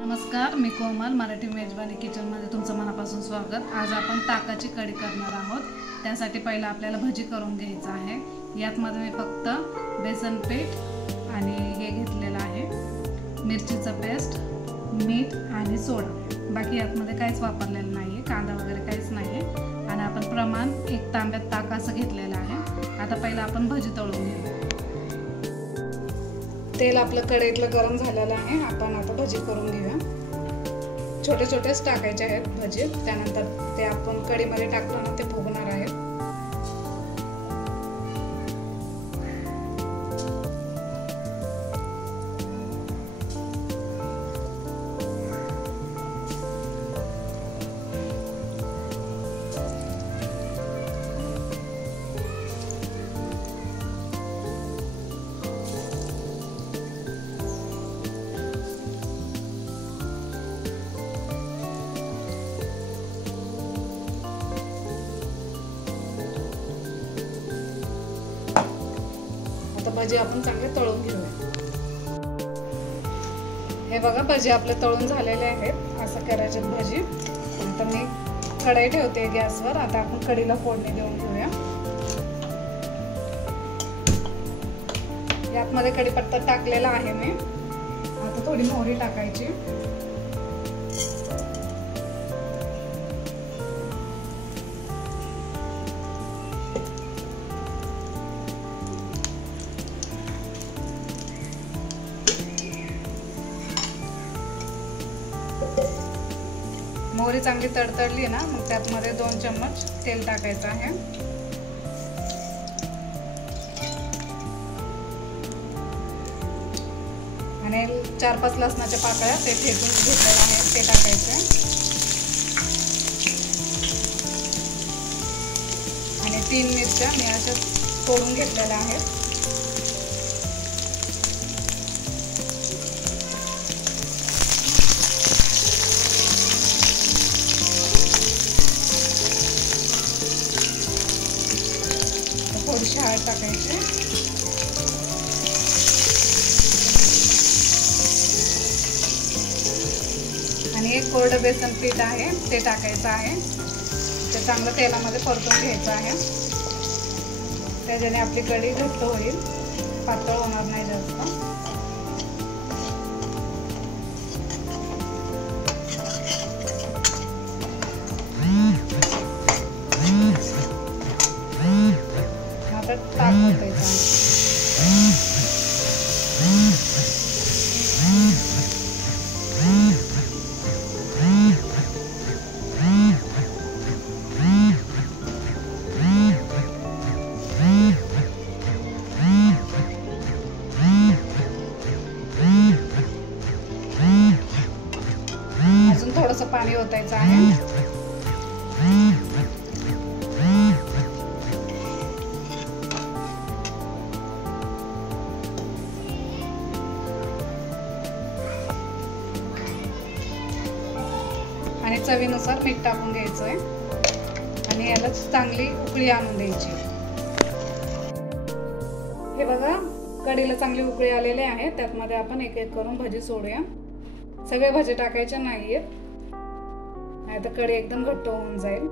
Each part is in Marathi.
नमस्कार, मी कोमल मराठी मेजबानी किचनमध्ये तुमचं मनापासून स्वागत। आज आपण ताकाची कढी करणार आहोत। त्यासाठी पहिला आपल्याला भजी करून घ्यायचं आहे। यातमध्ये मी फक्त बेसन पीठ आणि हे घेतलेलं आहे, मिरचीचा पेस्ट, मीठ आणि सोडा। बाकी यातमध्ये काहीच वापरलेलं नाहीये, कांदा वगैरे काहीच नाहीये। आणि आपण प्रमाण 1 तांब्यात ताक असं घेतलेलं आहे। आता पहिला आपण भजी तळून घेऊ। तेल आपलं कढईतलं गरम झालेलं आहे। आपण आता भजी करून घेऊया। छोटे छोटेच टाकायचे आहेत भजी, त्यानंतर ते आपण कढईमध्ये टाकलं ना ते फुगणार आहे। आता भजी आपण चांगले तळून घेऊया। हे बघा, भजी आपले तळून झालेले आहेत। असं करायचे भजी। आता मी कढई ठेवते गॅसवर। आता आपण कढीला फोडणी देऊन घेऊया। यातमध्ये कढीपत्ता टाकलेला आहे मी। आता थोडी मोहरी टाकायची, मोहरी चांगली तडतडली ना, मग त्यातमध्ये 2 चम्मच तेल टाकायचं आहे। आणि 4-5 लसणाच्या पाकळ्या ते ठेचून घेतलेल्या आहेत ते टाकायचे। आणि 3 मिरच्या मी अशा तोडून घेतलेल्या आहेत। थोडीशी हळद टाकायची आणि 1 कोरडं बेसन पीठ आहे ते टाकायचं आहे। ते चांगलं तेलामध्ये परतून घ्यायचं आहे। त्याच्याने आपली कढी घट्ट होईल, पातळ होणार नाही जास्त। ताक होतायचं अजून थोडंसं पाणी ओतायचं आहे। आणि चवीनुसार मीठ टाकून घ्यायचं आहे आणि याला चांगली उकळी आणून द्यायची। हे बघा, कढीला चांगली उकळी आलेली आहे। त्यातमध्ये आपण एक एक करून भजी सोडूया। सगळे भजी टाकायचे नाहीयेत, नाहीतर कढी एकदम घट्ट होऊन जाईल।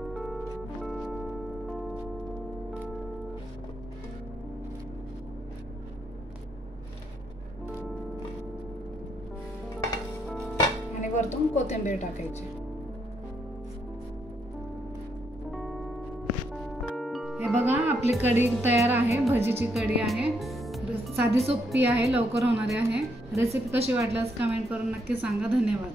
आणि वरतून कोथिंबीर टाकायची। हे बघा, आपली कढी तयार आहे। भजीची कढी आहे, साधी सोपी आहे, लवकर होणारी आहे। रेसिपी कशी वाटल्यास कमेंट करून नक्की सांगा। धन्यवाद।